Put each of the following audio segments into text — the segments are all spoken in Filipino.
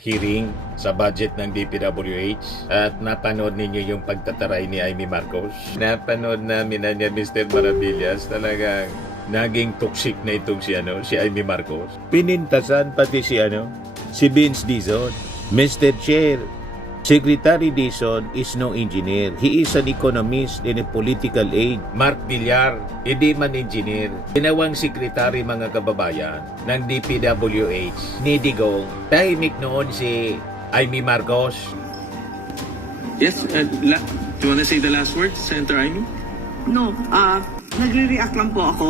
hearing sa budget ng DPWH at napanood ninyo yung pagtataray ni Amy Marcos. Napanood namin na niya, Mr. Maravillas, talagang naging toxic na itong si Amy Marcos. Pinintasan pati si Vince Dizon. Mr. Chair, Secretary Dizon is no engineer. He is an economist and a political aide. Mark Villar, hindi man engineer. Ginawang sekretary mga kababayan ng DPWH ni Digong. Tahimik noon si Amy Marcos. Yes, do you want to say the last words, Senator Amy? No, nagre-react lang po ako.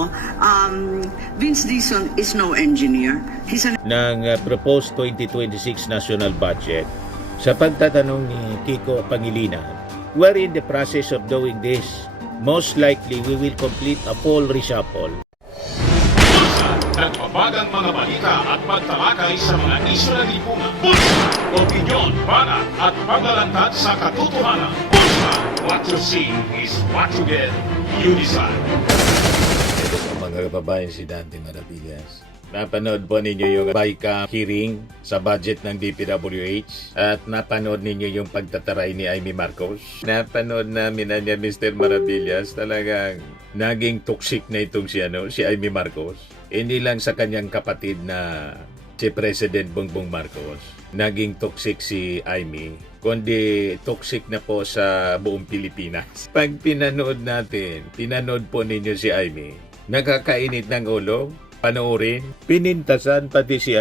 Vince Dizon is no engineer. He's an Ng proposed 2026 national budget, sa pagtatanong ni Kiko Pangilinan, we're in the process of doing this. Most likely, we will complete a full reshuffle. Nagbabagang mga balita at pagtalakay sa mga isyu ng lipunan. Pulsa, opinyon, banat at paglalantad sa katotohanan. Pulsa, what you see is what you get. You decide. Ito po mga kababayan, si Dante Maravillas. Napanood po ninyo yung BICAM hearing sa budget ng DPWH at napanood ninyo yung pagtataray ni Amy Marcos. Napanood namin na niya, Mr. Maravillas, talagang naging toxic na itong si Amy Marcos. Hindi lang sa kanyang kapatid na si President Bongbong Marcos, naging toxic si Amy, kundi toxic na po sa buong Pilipinas. Pag pinanood po ninyo si Amy, nakakainit ng ulo. Panoorin, pinintasan pati si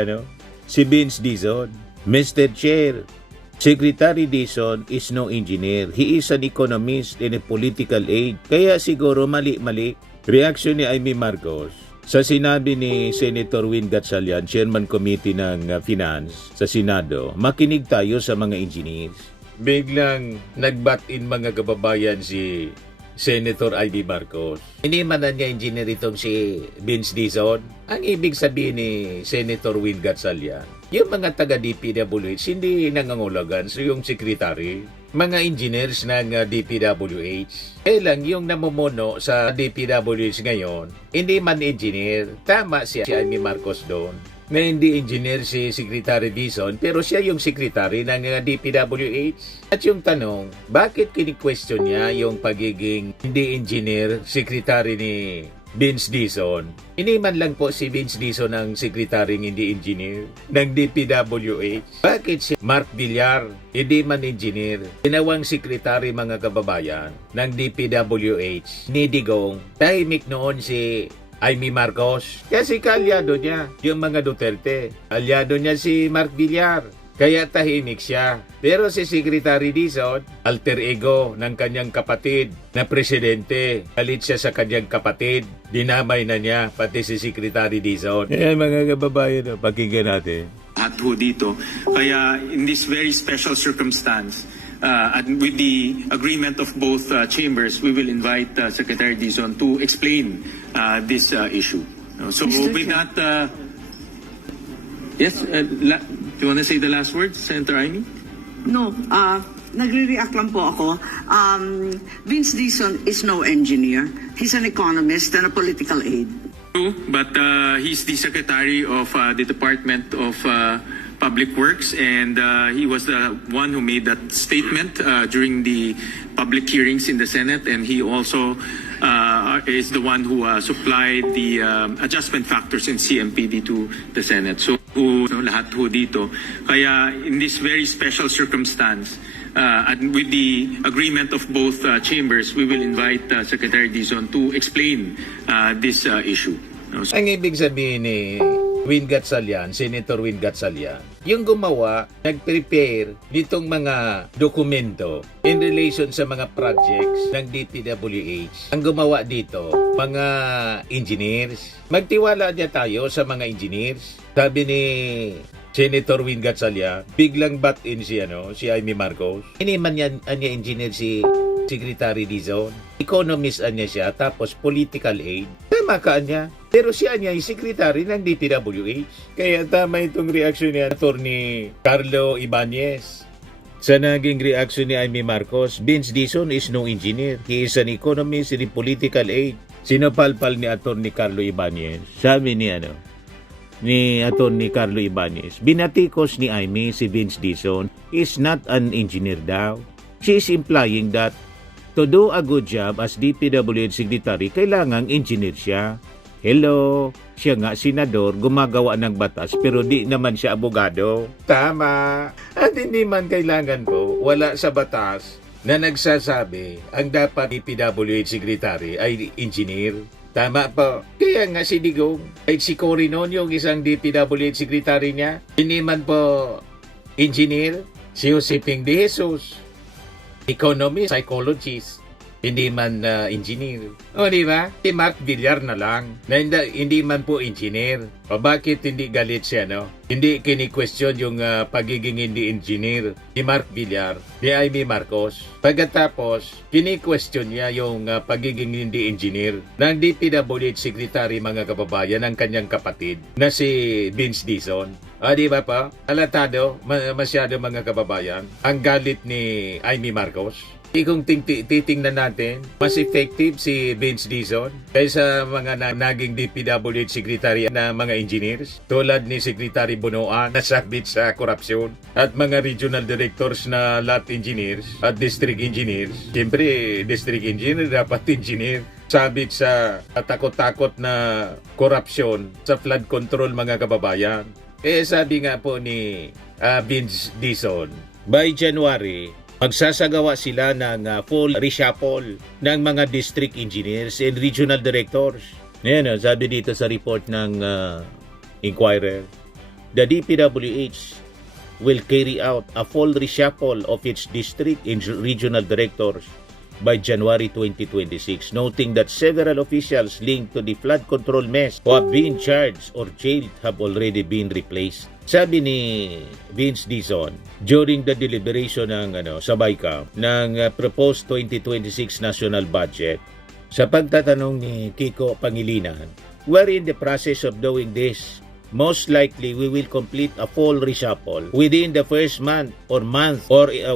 Vince Dizon. Mr. Chair, Secretary Dizon is no engineer. He is an economist and a political aide. Kaya siguro mali-mali reaksyon ni Amy Marcos sa sinabi ni Senator Win Gatchalian, Chairman Committee ng Finance sa Senado. Makinig tayo sa mga engineers. Biglang nag-bat-in mga kababayan si Senator Amy Marcos. Hindi man na niya engineer itong si Vince Dizon. Ang ibig sabihin ni Senator Win Gatchalian, yung mga taga-DPWH hindi nangangulagan so yung secretary, mga engineers ng DPWH. Lang yung namumuno sa DPWH ngayon, hindi man engineer. Tama si Amy Marcos doon na hindi engineer si Secretary Dizon, pero siya yung secretary ng DPWH. At yung tanong, bakit kini-question niya yung pagiging hindi engineer secretary ni Vince Dizon? Hindi man lang po si Vince Dizon ang secretary hindi engineer ng DPWH. Bakit si Mark Villar hindi man engineer? Ginawang sekretary mga kababayan ng DPWH ni Digong. Tahimik noon si Amy Marcos. Kasi kalyado niya, yung mga Duterte. Kalyado niya si Mark Villar. Kaya tahimik siya. Pero si Secretary Dizon, alter ego ng kanyang kapatid na presidente. Galit siya sa kanyang kapatid. Dinamay na niya, pati si Secretary Dizon. Ayan mga kababayan, pakinggan natin. At ho dito. Kaya in this very special circumstance, and with the agreement of both chambers, we will invite Secretary Dizon to explain this issue. So with that, yes, do you want to say the last words, Senator Amy? no, nagre-react lang po ako. Vince Dizon is no engineer. He's an economist and a political aide. True, but he's the Secretary of the Department of Public Works, and he was the one who made that statement during the public hearings in the Senate, and he also is the one who supplied the adjustment factors in CMPD to the Senate. So lahat ho dito. Kaya in this very special circumstance, and with the agreement of both chambers, we will invite Secretary Dizon to explain this issue. Ang ibig sabihin ni Win Gatchalian, Senator Win Gatchalian, yung gumawa, nag-prepare nitong mga dokumento in relation sa mga projects ng DPWH. Ang gumawa dito, mga engineers. Magtiwala niya tayo sa mga engineers. Sabi ni Senator Win Gatchalian, biglang bat-in si Amy Marcos. Hindi man niya engineer si Secretary Dizon. Economist niya siya, tapos political aid. Tama ka niya. Pero siya niya yung secretary ng DPWH. Kaya tama itong reaksyon ni Attorney Carlo Ibanez. Sa naging reaksyon ni Amy Marcos, Vince Dizon is no engineer. He is an economist and a political aid. Sinapalpal ni Attorney Carlo Ibanez. Sabi ni ni Atty. Carlo Ibanez, binatikos ni Amy si Vince Dizon is not an engineer daw. She is implying that to do a good job as DPWH Secretary, kailangang engineer siya. Hello, siya nga senador, gumagawa ng batas pero di naman siya abogado. Tama. At hindi man kailangan po, wala sa batas na nagsasabi ang dapat DPWH Secretary ay engineer. Tama po. Kaya nga si Digong, ay si Cory noon yung isang DPWH Secretary niya, hindi man po engineer. Si Joseping De Jesus, economist, psychologist, hindi man engineer. O di ba? Si Mark Villar na lang, na hindi man po engineer. O bakit hindi galit siya, no? Hindi kini-question yung pagiging hindi engineer ni Mark Villar, ni Amy Marcos. Pagkatapos, kini-question niya yung pagiging hindi engineer ng DPWH Secretary, mga kababayan, ng kanyang kapatid na si Vince Dizon. Di ba pa? Halatado, masyado, mga kababayan, ang galit ni Amy Marcos. Kung titingnan natin, mas effective si Vince Dizon kaysa mga naging DPWH Secretary na mga engineers tulad ni Secretary Bonoan na sabit sa korupsyon at mga regional directors na lot engineers at district engineers. Siyempre, district engineer dapat engineer. Sabit sa takot-takot na korupsyon sa flood control, mga kababayan. Sabi nga po ni Vince Dizon, by January, magsasagawa sila ng full reshuffle ng mga district engineers and regional directors. Yan, sabi dito sa report ng Inquirer, the DPWH will carry out a full reshuffle of its district and regional directors by January 2026, noting that several officials linked to the flood control mess who have been charged or jailed have already been replaced. Sabi ni Vince Dizon during the deliberation ng sa BICAM ng proposed 2026 national budget, sa pagtatanong ni Kiko Pangilinan, we're in the process of doing this. Most likely, we will complete a full reshuffle within the first month or 1.5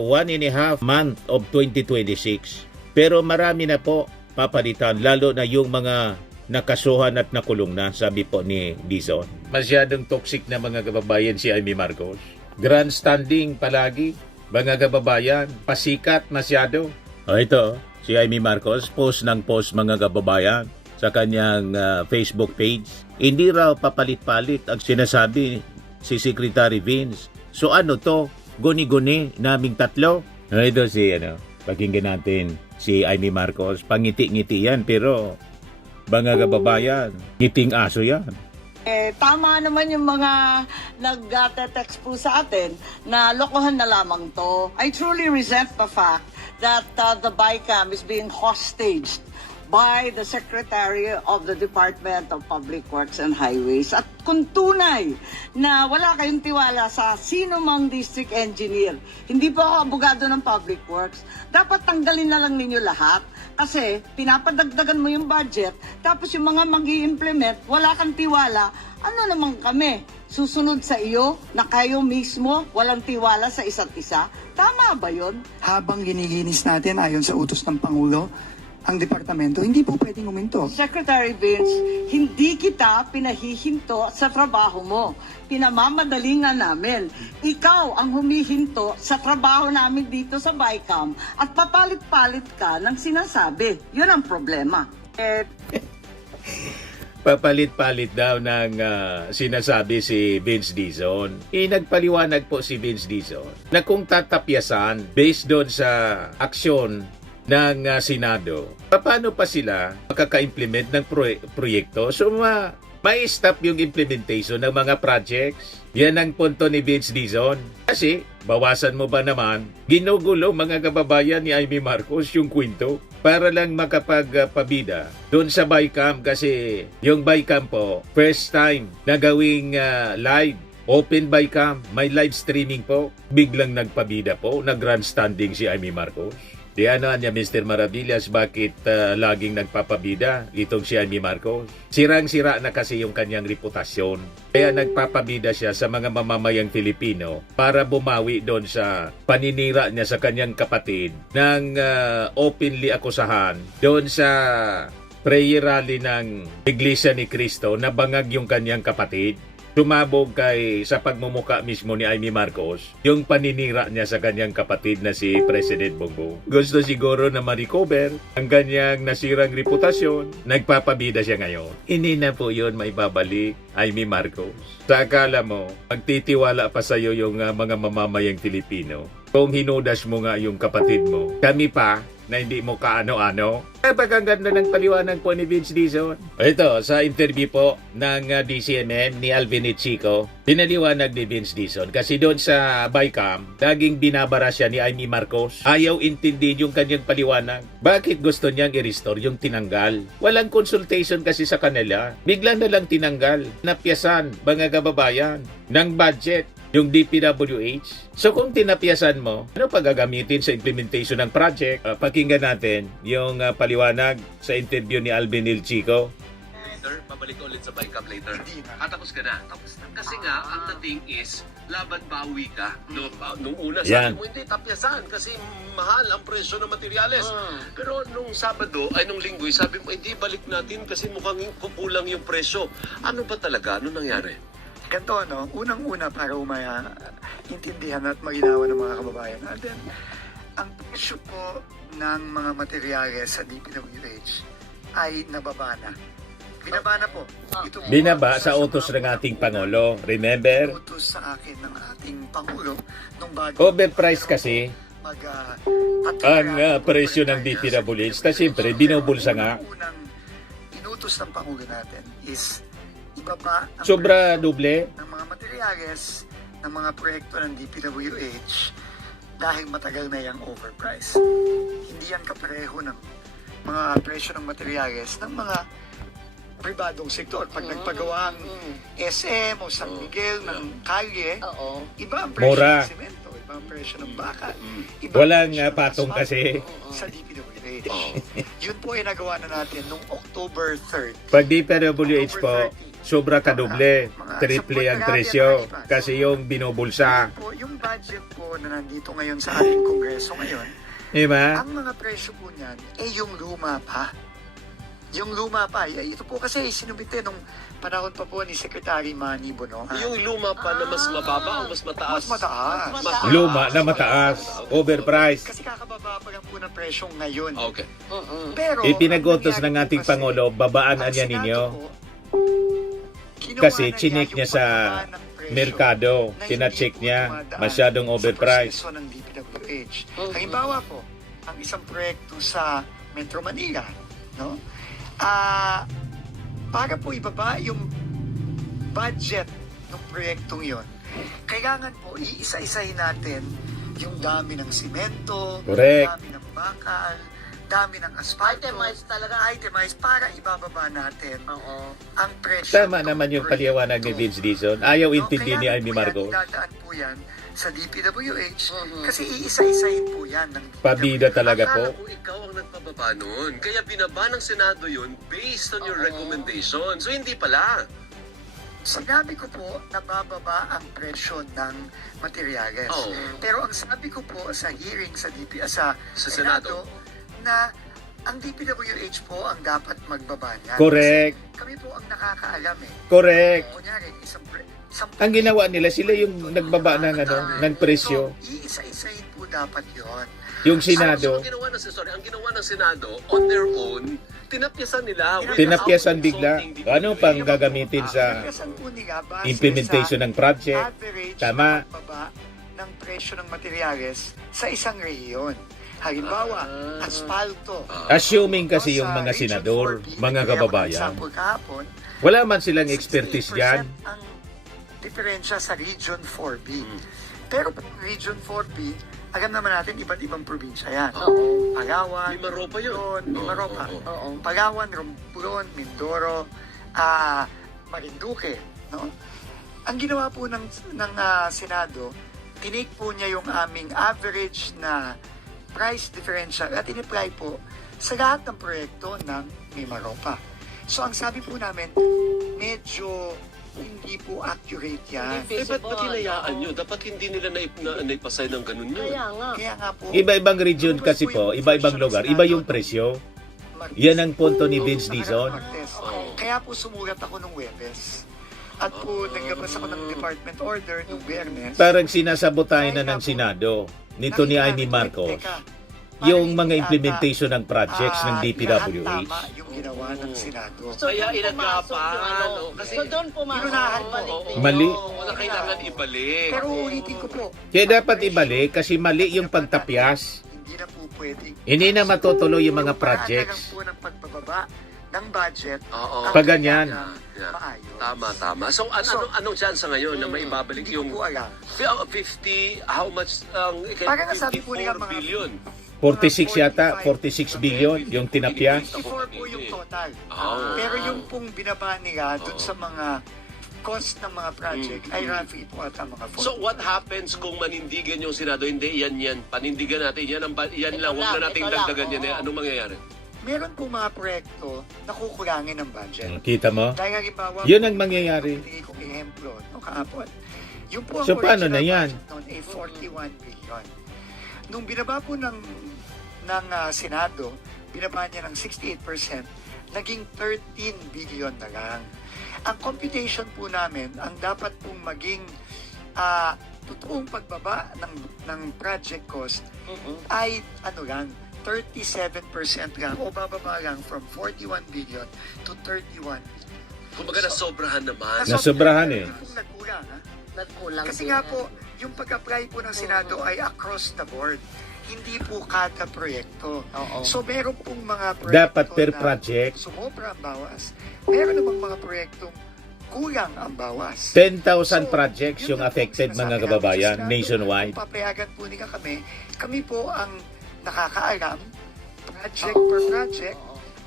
month of 2026. Pero marami na po papalitan, lalo na yung mga nakasuhan at nakulong na, sabi po ni Dizon. Masyadong toxic na, mga kababayan, si Amy Marcos. Grandstanding palagi, mga kababayan, pasikat masyado. Ito, si Amy Marcos, post ng post, mga kababayan, sa kanyang Facebook page. Hindi raw papalit-palit ang sinasabi si Secretary Vince. So ano to? Guni-guni naming tatlo? Ito si pakinggan natin si Amy Marcos. Pangiti-ngiti yan, pero mga kababayan, ngiting aso yan. Tama naman yung mga nag-text po sa atin na lokohan na lamang to. I truly resent the fact that the BICAM is being hostaged by the Secretary of the Department of Public Works and Highways. At kung tunay na wala kayong tiwala sa sino mang district engineer, hindi po ako abogado ng Public Works, dapat tanggalin na lang ninyo lahat. Kasi pinapadagdagan mo yung budget, tapos yung mga mag-i-implement, wala kang tiwala. Ano naman kami? Susunod sa iyo na kayo mismo walang tiwala sa isa't isa? Tama ba yun? Habang ginilinis natin ayon sa utos ng Pangulo, ang departamento, hindi po pwedeng uminto. Secretary Vince, hindi kita pinahihinto sa trabaho mo. Pinamamadali nga namin. Ikaw ang humihinto sa trabaho namin dito sa BICAM at papalit-palit ka ng sinasabi. Yun ang problema. Papalit-palit daw ng sinasabi si Vince Dizon. Nagpaliwanag po si Vince Dizon na kung tatapyasan based doon sa aksyon ng Senado, paano pa sila makaka-implement ng proyekto? So, ma-stop yung implementation ng mga projects. Yan ang punto ni Vince Dizon. Kasi, bawasan mo ba naman, ginugulo, mga kababayan, ni Amy Marcos yung kwento para lang makapagpabida doon sa BICAM. Kasi yung BICAM po, first time na gawing live, open BICAM, may live streaming po. Biglang nagpabida po, nag-grandstanding si Amy Marcos. Di ano niya, Mr. Maravillas, bakit laging nagpapabida itong si Amy Marcos? Sirang-sira na kasi yung kanyang reputasyon. Kaya nagpapabida siya sa mga mamamayang Filipino para bumawi doon sa paninira niya sa kanyang kapatid ng openly akusahan doon sa prayer rally ng Iglesia ni Cristo na bangag yung kanyang kapatid. sumabog sa pagmumuka mismo ni Amy Marcos yung paninira niya sa kanyang kapatid na si President Bongbong. Gusto siguro na ma-recover ang kanyang nasirang reputasyon. Nagpapabida siya ngayon. Hindi na po yun may babalik, Amy Marcos. Sa akala mo, magtitiwala pa sa'yo yung mga mamamayang Pilipino. Kung hinudas mo nga yung kapatid mo, kami pa na hindi mo kaano-ano. Ang ganda ng paliwanag po ni Vince Dizon. Ito, sa interview po ng DCMM ni Alvin Chico, pinaliwanag ni Vince Dizon kasi doon sa BICAM, laging binabara siya ni Amy Marcos. Ayaw intindihin yung kanyang paliwanag. Bakit gusto niyang i-restore yung tinanggal? Walang consultation kasi sa kanila. Bigla na lang tinanggal. Napyasan, mga kababayan, ng budget yung DPWH. So kung tinapyasan mo, ano pa gagamitin sa implementation ng project? Pakinggan natin yung paliwanag sa interview ni Alvin Chico. Later, babalik ka ulit sa BICAM later. Tapos ka na. Kasi nga, ang dating is, laban bawi ka. Nung una, Yan. sabi mo, hindi, tapyasan. Kasi mahal ang presyo ng materyales. Pero nung Sabado, ay nung Linggo, sabi mo, hindi, balik natin kasi mukhang kukulang yung presyo. Ano ba talaga? Ano nangyari? Ganito, unang-una para intindihan at maginawa ng mga kababayan natin, ang presyo po ng mga materyales sa DPWH ay nababa na. Binaba na po. Ito po Binaba isa sa utos ng ating Pangulo. Remember? utos sa akin ng ating Pangulo nung bago Overpriced kasi ang presyo ng DPWH. Kasi siyempre, binubulsa nga. Ang unang inutos ng Pangulo natin is ibaba ang Sobra presyo doble. ng mga materyales ng mga proyekto ng DPWH dahil matagal na yung overprice. Hindi yan kapareho ng mga presyo ng materyales ng mga pribadong sektor. Pag nagpagawa ang SM o San Miguel ng kalye, iba ang presyo Mura. ng semento, iba ang presyo ng bakal, iba Walang ang presyo ng patong asphalt kasi. sa DPWH. Yun po ay nagawa na natin noong October 3rd. Pag DPWH po, sobra kadoble. Triple ang presyo. Kasi yung binubulsa. Po, yung budget po na nandito ngayon sa ating kongreso ngayon, Diba? ang mga presyo po niyan, yung luma pa. Yung luma pa. Ito po kasi sinubite nung panahon pa po ni Secretary Manny Bonoan. Yung luma pa na mas mababa o mas mataas? Mas mataas. Luma na mataas. Overpriced. Kasi kakababa pa lang po ng presyo ngayon. Okay. Pero, Ipinag-utos ang ng nangyari ating po kasi, Pangulo, babaan ang niya Senado ninyo. po, ginawa Kasi na chinek yung niya sa pagbaba ng presyo merkado. na hindi Tinacheck po niya. dumadaan Masyadong sa overpriced. proseso ng DPWH. Halimbawa po, ang isang proyekto sa Metro Manila, no? Para po ibaba yung budget ng proyektong yon, kailangan po iisa-isahin natin yung dami ng simento, Correct. dami ng bakal, dami ng asfalto. Itemize talaga. Itemize para ibababa natin ang presyo. Tama ng naman yung proyekto. paliwanag ni Vince Dizon. Ayaw No, intindihin ni kailangan Amy po yan, Marcos. idadaan po yan sa DPWH kasi iisa-isahin po yan ng Pabida talaga po. Akala ko ikaw ang nagpababa nun. Kaya binaba ng Senado yun based on your recommendation. So hindi pala. Sinabi ko po na bababa ang presyo ng materyales. Oo. Pero ang sabi ko po sa hearing sa Sa Senado na ang DPWH po ang dapat magbaba niyan. Correct. Kasi kami po ang nakakaalam eh. Correct. Kunyari, isang Ang ginawa nila, sila yung nagbaba ng presyo. So, iisa-isahin po dapat yon. Yung Senado, Ang ginawa ng Senado, on their own, tinapyasan nila. tinapyasan without bigla. consulting Ano DPWH. pang gagamitin sa Tinapyasan po nila base implementation sa ng project? average Tama. na pagbaba ng presyo ng materyales sa isang rehiyon. Halimbawa, asfalto. Assuming kasi O yung sa mga Region senador, 4B, mga nagaya ko ng kababayan, example kahapon, wala man silang expertise 68% dyan. ang diferensya sa Region 4B. Pero Region 4B, alam naman natin iba't ibang probinsya yan. Palawan, Limaro pa yun. Limaro pa. Palawan, Romblon, Mindoro, Marinduque. No? Ang ginawa po ng Senado, tinake po niya yung aming average na price differential at in-apply po sa lahat ng proyekto ng Mimaropa. So ang sabi po namin, medyo hindi po accurate yan. Ba't hinayaan nyo? Dapat hindi nila naipasay ng ganun yun. Kaya nga po, Iba-ibang region kasi po, iba-ibang lugar, iba yung presyo. Yan ang punto ni Vince Dizon. Kaya po sumulat ako ng Webes. At po, naglabas ako ng department order nung Biyernes. Parang sinasabotayan na ng Senado nito ni Amy Marcos yung mga implementation ng projects ng Lahat DPWH. tama yung ginawa ng Senado. Kaya doon inagapan, pumasok yung ano. kasi- So doon pumasok Inunahan yung po. balik Oo, ninyo. Mali. wala kailangan ibalik. Pero ulitin ko po, Kaya dapat ibalik kasi mali yung pagtapyas. hindi na po pwedeng. Hindi na matutuloy yung mga Paraan na lang projects. po ng pagbababa ng budget. Oo. ang Pag ganyan. kailangan Yeah. maayos. Tama. So, anong chance ngayon na maibabalik Hindi ko yung po alam. 50, how much, Parang nasabi po nila 54 mga- billion. 46 yata, 46 billion yung tinapyas. 54 po yung total. Ah. Pero yung pong binaba nila dun sa mga cost ng mga project ay roughly po ata mga 40. So what happens kung manindigan yung Senado? Hindi, yan. Panindigan natin yan. Yan lang. Huwag na nating ito lang, dagdagan yan. oo. Anong mangyayari? Meron po mga proyekto na kukulangin ng budget. Kita mo? Dahil halimbawa, Yun ang mangyayari. Hindi kong ehemplo, no, kahapon. Yung po ang So, paano na original yan? budget noon ay 41 billion. Nung binaba po ng Senado, binaba niya ng 68%, naging 13 billion na lang. Ang computation po namin, ang dapat pong maging totoong pagbaba ng project cost ay ano lang, 37% lang o bababa lang from 41 billion to 31 billion. Kumbaga nasobrahan naman. Nasobrahan eh. Hindi po nagkulang, ha? Nagkulang Kasi din nga yan. po, yung pag-apply po ng Senado ay across the board. Hindi po kada proyekto. Oo. So meron pong mga proyekto Dapat per na project. sumobra ang bawas. Meron namang mga proyektong kulang ang bawas. 10,000 projects yun yung na po affected sinasabi mga namin kababayan sa Senado. nationwide. Kung papayagan po nila kami po ang nakakaalam, project per project,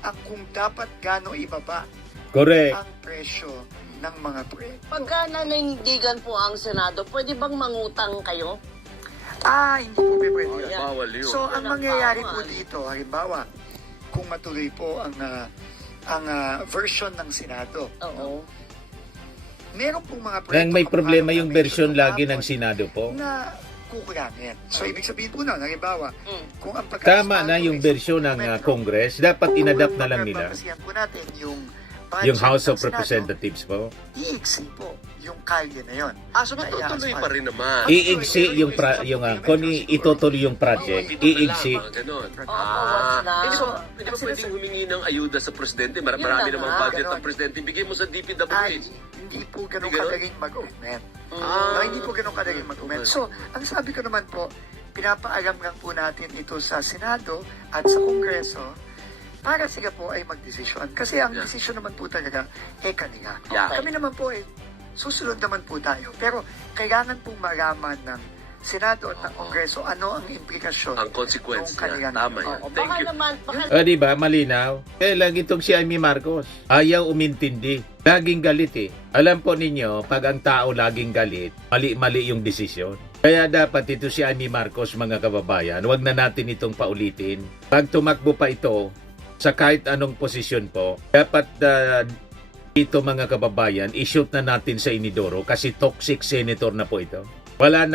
ang kung dapat gano ibaba Correct. ang presyo ng mga proyekto. Pagka nanindigan po ang Senado, pwede bang mangutang kayo? Hindi po pwede yun. yan. Bawal yun. So, ang Yun ang mangyayari bawal. po dito, halimbawa, kung matuloy po ang version ng Senado, Oo. meron pong mga Nang may problema kamag-anak yung namin version sa lagi ng hapon Senado po. na kukulangin. So, ibig sabihin po na, halimbawa, Mm. kung ang Tama na yung version ng Congress, dapat inadapt na lang nila. Pagpapasihan po natin yung budget Yung House ng of Senado, Representatives po. iiksi po yung kalye na yon. So matutuloy pa rin naman. Iigsi yung kung itutuloy yung project, iigsi. Mga ganon. Oo, what's na? Hindi ba pwedeng humingi ng ayuda sa presidente? Marami Yun na namang nga. budget Ganon. ng presidente. Bigay mo sa Ay, DPWH. hindi po ganun Hindi ganun? kadaling mag-augment. Ah. No, hindi po ganun kadaling mag-augment. So, ang sabi ko naman po, pinapaalam lang po natin ito sa Senado at sa Kongreso para sila po ay magdesisyon. Kasi ang Yeah. desisyon naman po talaga kanila. Yeah. Kami naman po susunod naman po tayo. Pero kailangan pong malaman ng Senado at ng Kongreso ano ang implikasyon Ang consequence ng kanilang niya. Tama ginawa. yan. Oo, Thank baka you. naman, baka O di ba, malinaw? Lang itong si Amy Marcos. Ayaw umintindi. Laging galit eh. Alam po ninyo, pag ang tao laging galit, mali-mali yung desisyon. Kaya dapat ito si Amy Marcos, mga kababayan, wag na natin itong paulitin. Pag tumakbo pa ito, sa kahit anong posisyon po, dapat dito mga kababayan, i-shoot na natin sa inidoro kasi toxic senator na po ito. Wala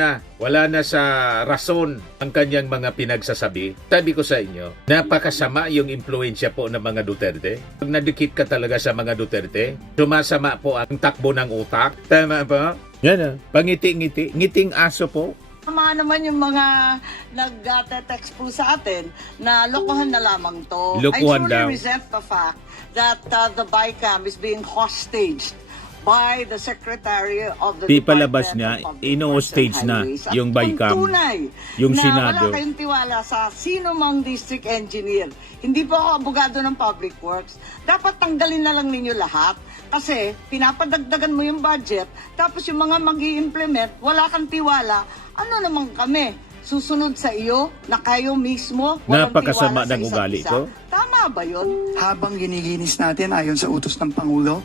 na sa rason ang kanyang mga pinagsasabi. Sabi ko sa inyo, napakasama yung impluensya po ng mga Duterte. Pag nadikit ka talaga sa mga Duterte, sumasama po ang takbo ng utak. Tama ba? Yan pangiti-ngiti, ngiting aso po. Tama naman yung mga nag-text po sa atin na lokohan na lamang to. Lokohan I truly daw. resent the fact that the BICAM is being hostaged by the Secretary of the Di palabas Department niya, of Public ino-hostage Works and na Highways. At yung BICAM, kung tunay yung na Senado. wala kayong tiwala sa sino mang district engineer, hindi po ako abogado ng Public Works, dapat tanggalin na lang ninyo lahat. Kasi pinapadagdagan mo yung budget, tapos yung mga mag-i-implement, wala kang tiwala, ano naman kami? Susunod sa iyo na kayo mismo walang Napakasama tiwala sa ng isa't ugali isa? ko. Tama ba yun? Habang ginilinis natin ayon sa utos ng Pangulo,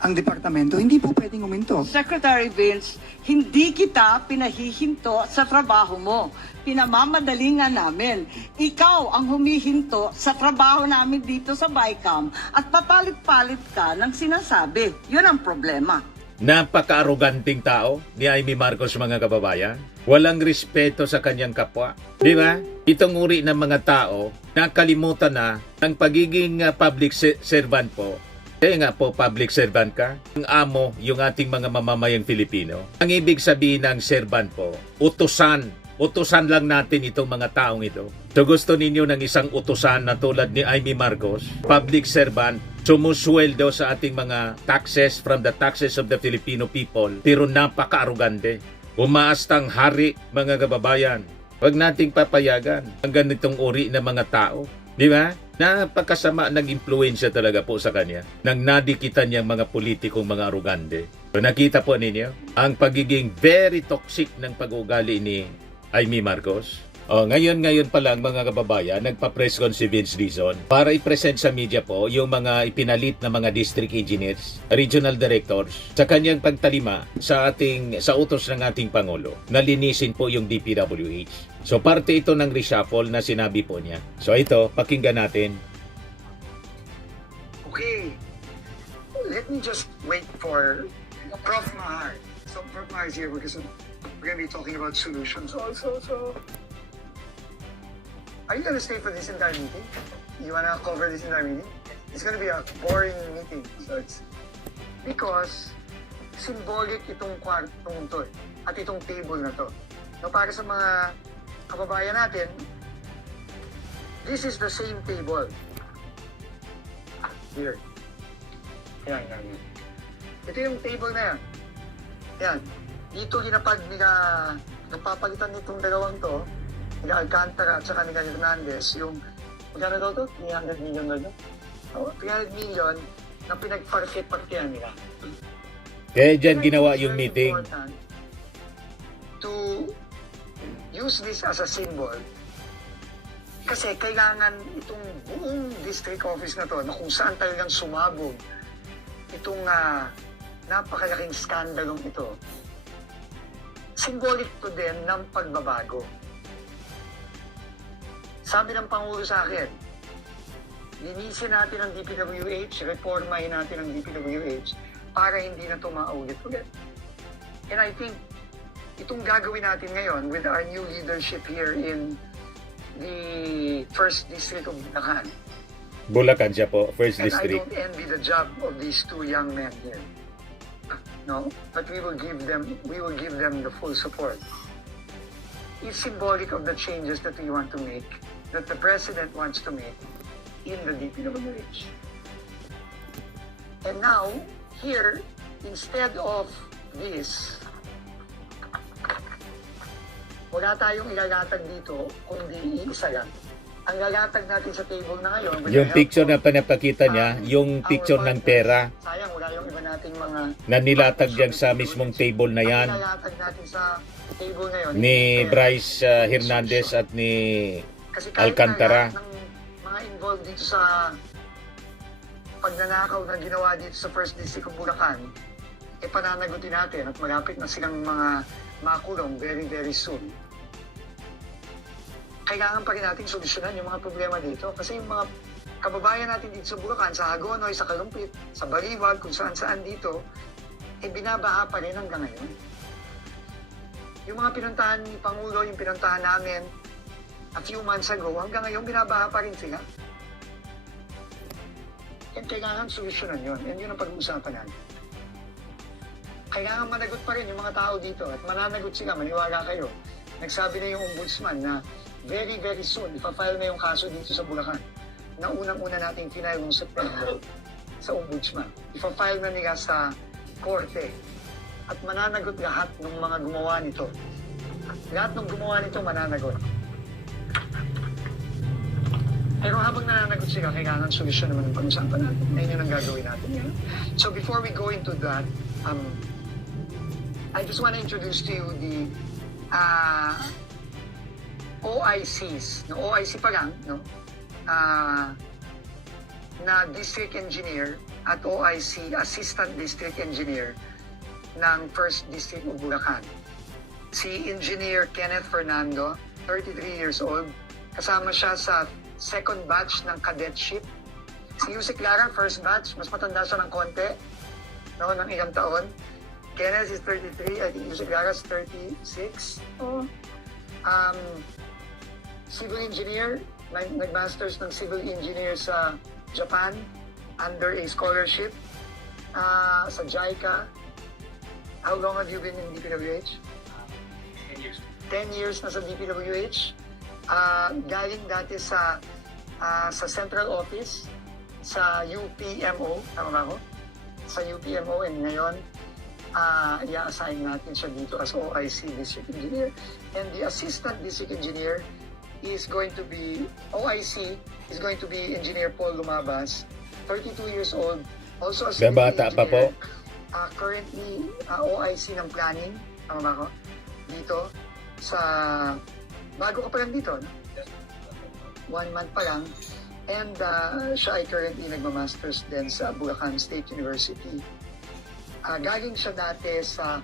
ang departamento, hindi po pwedeng uminto. Secretary Vince, hindi kita pinahihinto sa trabaho mo. Pinamamadali nga namin. Ikaw ang humihinto sa trabaho namin dito sa BICAM at papalit-palit ka ng sinasabi. Yun ang problema. Napaka-aroganting tao ni Amy Marcos, mga kababayan. Walang respeto sa kanyang kapwa. Di ba? Itong uri ng mga tao, nakalimutan na ang pagiging public servant po. Kaya nga po, public servant ka. Ang amo, yung ating mga mamamayang Filipino. Ang ibig sabihin ng servant po, utusan. Utusan lang natin itong mga taong ito. So gusto ninyo ng isang utusan na tulad ni Amy Marcos, public servant, sumusweldo sa ating mga taxes from the taxes of the Filipino people, pero napaka-arugante. Umaastang hari, mga kababayan. Huwag nating papayagan ang ganitong uri ng mga tao. Di ba? Napakasama ng impluensya talaga po sa kanya nang nadikitan niyang mga politikong mga arugante. So, nakita po ninyo ang pagiging very toxic ng pag-uugali ni Amy Marcos. Ngayon pa lang mga kababayan, nagpa-press con si Vince Dizon para i-present sa media po yung mga ipinalit na mga district engineers, regional directors sa kanyang pagtalima sa utos ng ating Pangulo na linisin po yung DPWH. So parte ito ng reshuffle na sinabi po niya. So ito, pakinggan natin. Okay, let me just wait for Prof. Mahar. So Prof. Mahar is here because we're going to be talking about solutions also. So, are you going to stay for this entire meeting? You want to cover this entire meeting? It's going to be a boring meeting. So it's because symbolic itong kwartong to at itong table na to. So para sa mga kababayan natin, this is the same table. Here. Yan. Ito yung table na yan. Yan. Dito ginapag nila, napapalitan nitong dalawang to, nila Alcantara at saka nila Hernandez, yung, magkano daw to? 300 million na daw? 300 million na pinagparke-parkehan nila. Kaya dyan ginawa yung meeting. To use this as a symbol kasi kailangan itong buong district office na to na kung saan talagang sumabog itong napakalaking skandalong ito, symbolic to din ng pagbabago. Sabi ng Pangulo sa akin, linisin natin ang DPWH, reformahin natin ang DPWH para hindi na ito maulit-ulit. And I think itong gagawin natin ngayon with our new leadership here in the 1st District of Bulacan. Bulacan siya po, 1st And District. I don't envy the job of these two young men here. No? But we will give them the full support. It's symbolic of the changes that we want to make, that the President wants to make in the DPWH. And now, here, instead of this, wala tayong ilalatag dito, kundi iisa lang. Ang lalatag natin sa table na ngayon, with Yung the help picture of, na pinapakita niya, yung our picture ng partners, pera sayang, wala yung iba nating mga na nilatag dyan sa mismong table na yan ang ilalatag natin sa table ngayon, ni hindi pera. Bryce Hernandez at ni Kasi kahit Alcantara. na lahat ng mga involved dito sa pagnanakaw na ginawa dito sa 1st District of Bulacan, pananagutin natin at malapit na silang mga makulong very, very soon. Kailangan pa rin natin solusyonan yung mga problema dito kasi yung mga kababayan natin dito sa Bulacan, sa Hagonoy, sa Kalumpit, sa Baliwag, kung saan-saan dito, binabaha pa rin hanggang ngayon. Yung mga pinuntahan ni Pangulo, yung pinuntahan namin a few months ago, hanggang ngayon binabaha pa rin sila. And kailangan solusyonan yun. And yun ang pag-uusapan natin. Kailangan managot pa rin yung mga tao dito at mananagot sila, maniwala kayo. Nagsabi na yung ombudsman na very, very soon, ipafile na yung kaso dito sa Bulacan na unang-una nating final noong September sa ombudsman. Ipafile na nila sa korte at mananagot lahat ng mga gumawa nito. Lahat ng gumawa nito mananagot. Pero habang nananagot sila, kailangan solusyon naman ang pag-usapan natin. Ayun yung ang gagawin natin. So before we go into that, I just want to introduce to you the OICs. No, OIC pa lang, no? Na District Engineer at OIC Assistant District Engineer ng 1st District of Bulacan. Si Engineer Kenneth Fernando, 33 years old. Kasama siya sa second batch ng cadetship. Si Yusek Lara, first batch. Mas matanda siya ng konti. No, ng ilang taon. Kenneth is 33. I think Yusek Lara is 36. Civil engineer. Nag-masters ng civil engineer sa Japan. under a scholarship sa JICA. How long have you been in DPWH? 10 years na sa DPWH. Galing dati sa central office, sa UPMO, tama ba ako? Sa UPMO, and ngayon, i-assign natin siya dito as OIC District Engineer. And the Assistant District Engineer is going to be, OIC is going to be Engineer Paul Lumabas, 32 years old, also a civil Bata pa po. Currently, OIC ng planning, tama ba ako? Dito, bago ka pa lang dito, no? 1 month pa lang. And siya ay currently nagmamasters din sa Bulacan State University. Galing siya dati sa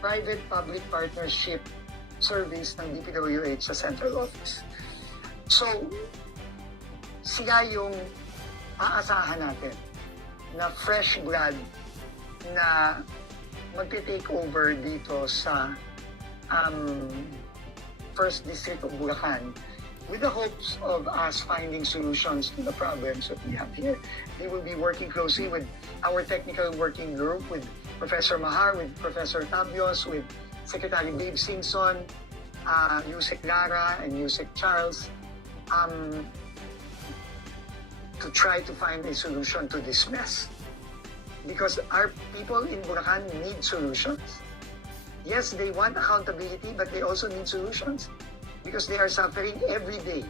Private-Public Partnership Service ng DPWH sa Central Office. So, sila yung aasahan natin na fresh blood na magte-take over dito sa First District of Bulacan, with the hopes of us finding solutions to the problems that we have here. They will be working closely with our technical working group, with Professor Mahar, with Professor Tabios, with Secretary Dave Singson, Yusek Lara, and Yusek Charles, to try to find a solution to this mess. Because our people in Bulacan need solutions. Yes, they want accountability, but they also need solutions. Because they are suffering every day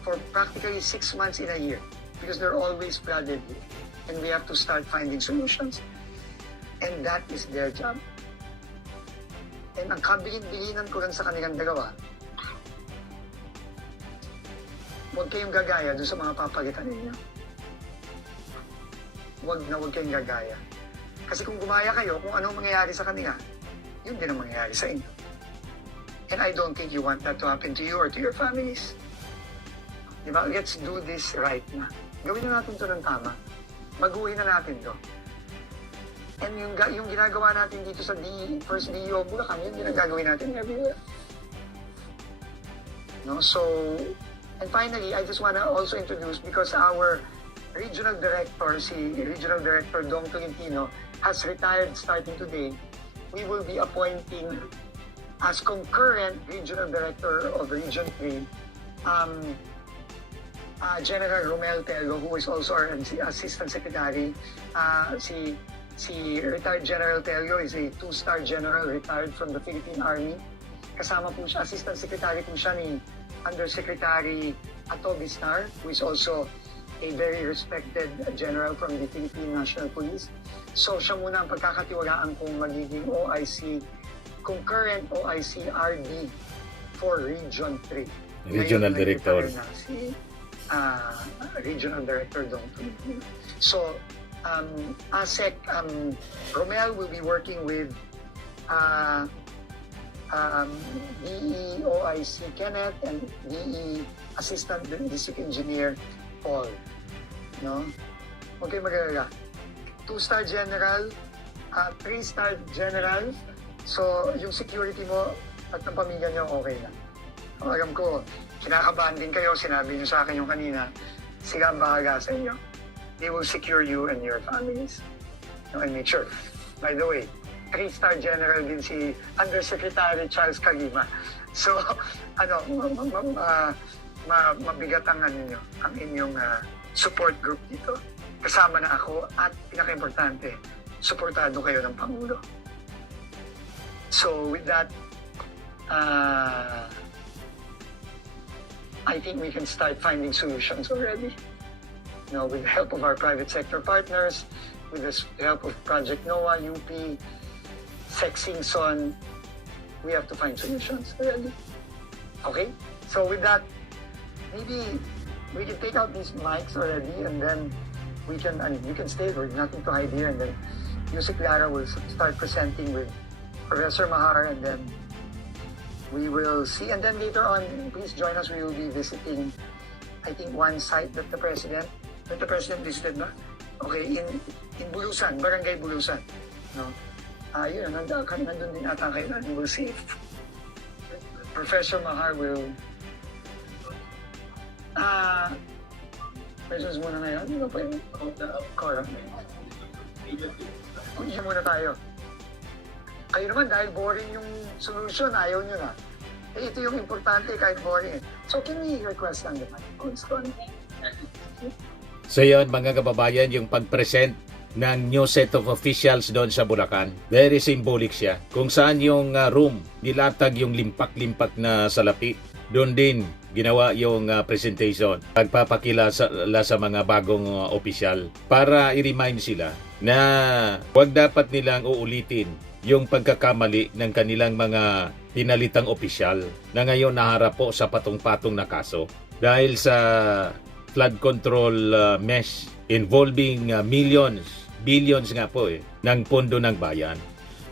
for practically 6 months in a year, because they're always flooded, and we have to start finding solutions, and that is their job. And ang kabilin-bilinan ko lang sa kanilang dalawa, huwag kayong gagaya doon sa mga papalitan ninyo. Huwag kayong gagaya. Kasi kung gumaya kayo, kung anong mangyayari sa kanila, yun din ang mangyayari sa inyo. And I don't think you want that to happen to you or to your families. Diba? Let's do this right na. Gawin na natin to ng tama. Baguhin na natin to. And yung ginagawa natin dito sa First DO Bulacan, yun din ang gagawin natin everywhere. No? So, and finally, I just want to also introduce, because our regional director, Regional Director Dong Tolentino, has retired starting today. We will be appointing as concurrent Regional Director of Region 3, General Romel Tello, who is also our Assistant Secretary. Si retired General Tello is a 2-star general retired from the Philippine Army. Kasama po siya, Assistant Secretary po siya ni Undersecretary Atoby Star, who is also a very respected general from the Philippine National Police. So siya muna ang pagkakatiwalaan kong magiging OIC, concurrent OIC RD for Region 3. Regional Ngayon, Director. Na si Regional Director Dong Tolentino. So, ASEC Romel will be working with DE OIC Kenneth and DE Assistant District Engineer Paul. No? Okay, mag-alala. 2-star General, 3-star General. So, yung security mo at ng pamilya niyo okay na. Alam ko, kinakabahan din kayo, sinabi niyo sa akin yung kanina, sila ang bahala sa inyo. They will secure you and your families. No, and make sure. By the way, 3-star General din si Undersecretary Charles Calima. So, mabigat ang inyong support group dito. Kasama na ako at pinaka-importante, suportado kayo ng Pangulo. So with that, I think we can start finding solutions already. You know, with the help of our private sector partners, with the help of Project NOAA, UP, Sexingson, we have to find solutions already. Okay? So with that, maybe we can take out these mics already, and then we can stay. There's nothing to hide here, and then Yusek Lara will start presenting with Professor Mahar, and then we will see. And then later on, please join us. We will be visiting, I think, one site that the President visited na. Okay, in Bulusan, Barangay Bulusan. No? Yun, nandun din ata kayo, and we'll see if Professor Mahar will Questions muna ngayon. Hindi ba pwede? Cora. Kunin muna tayo. Kayo naman, dahil boring yung solution, ayaw nyo na. Eh, ito yung importante kahit boring. So, can we request lang naman? So yun, mga kababayan, yung pag-present ng new set of officials doon sa Bulacan. Very symbolic siya. Kung saan yung room, nilatag yung limpak-limpak na salapi. Doon din ginawa yung presentation. Pagpapakila sa mga bagong opisyal para i-remind sila na huwag dapat nilang uulitin yung pagkakamali ng kanilang mga pinalitang opisyal na ngayon naharap po sa patong-patong na kaso dahil sa flood control mesh involving billions nga po ng pondo ng bayan.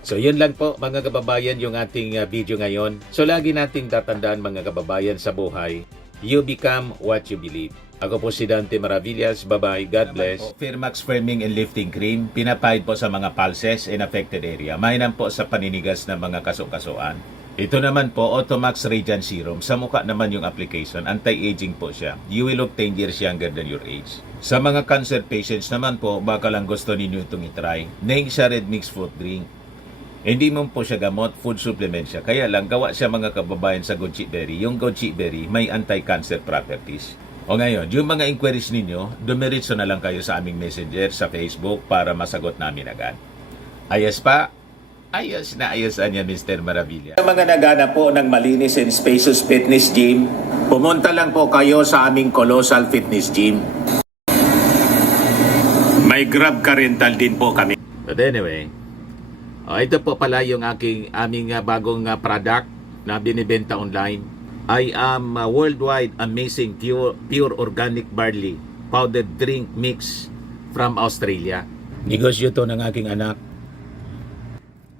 So yun lang po mga kababayan yung ating video ngayon. So lagi nating tatandaan mga kababayan sa buhay, you become what you believe. Ako po si Dante Maravillas. Bye-bye. God bless. Firmax Firming and Lifting Cream, pinapahid po sa mga pulses in affected area. Mainam po sa paninigas ng mga kaso-kasuan. Ito naman po, Automax Radiant Serum. Sa mukha naman yung application. Anti-aging po siya. You will look 10 years younger than your age. Sa mga cancer patients naman po, baka lang gusto ninyo itong itry. Neng siya Red Mix Fruit Drink. Hindi mo po siya gamot, food supplement siya. Kaya lang, gawa siya mga kababayan sa goji berry. Yung goji berry may anti-cancer properties. O ngayon, yung mga inquiries ninyo, dumiritso na lang kayo sa aming messenger sa Facebook para masagot namin agad. Ayos pa? Ayos na ayos niya, Mr. Maravilla. Sa mga naghanap po ng malinis and spacious fitness gym, pumunta lang po kayo sa aming Colossal Fitness Gym. May Grab car rental din po kami. But anyway, ito po pala yung aming bagong product na binibenta online. I am worldwide amazing pure organic barley powdered drink mix from Australia. Negosyo to ng aking anak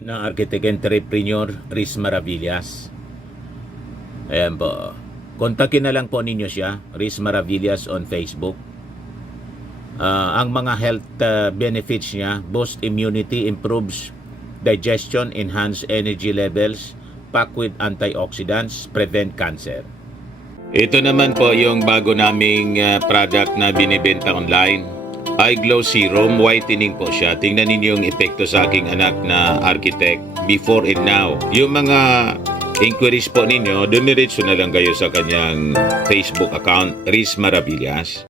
na architect entrepreneur Riz Maravillas. Ayan po. Kontakin na lang po ninyo siya, Riz Maravillas on Facebook. Ang mga health benefits niya, boost immunity, improves digestion, enhance energy levels, packed with antioxidants, prevent cancer. Ito naman po yung bago naming product na binibenta online. Eye Glow Serum, whitening po siya. Tingnan ninyo yung epekto sa aking anak na architect before and now. Yung mga inquiries po ninyo, dumiretso na lang kayo sa kanyang Facebook account, Riz Maravillas.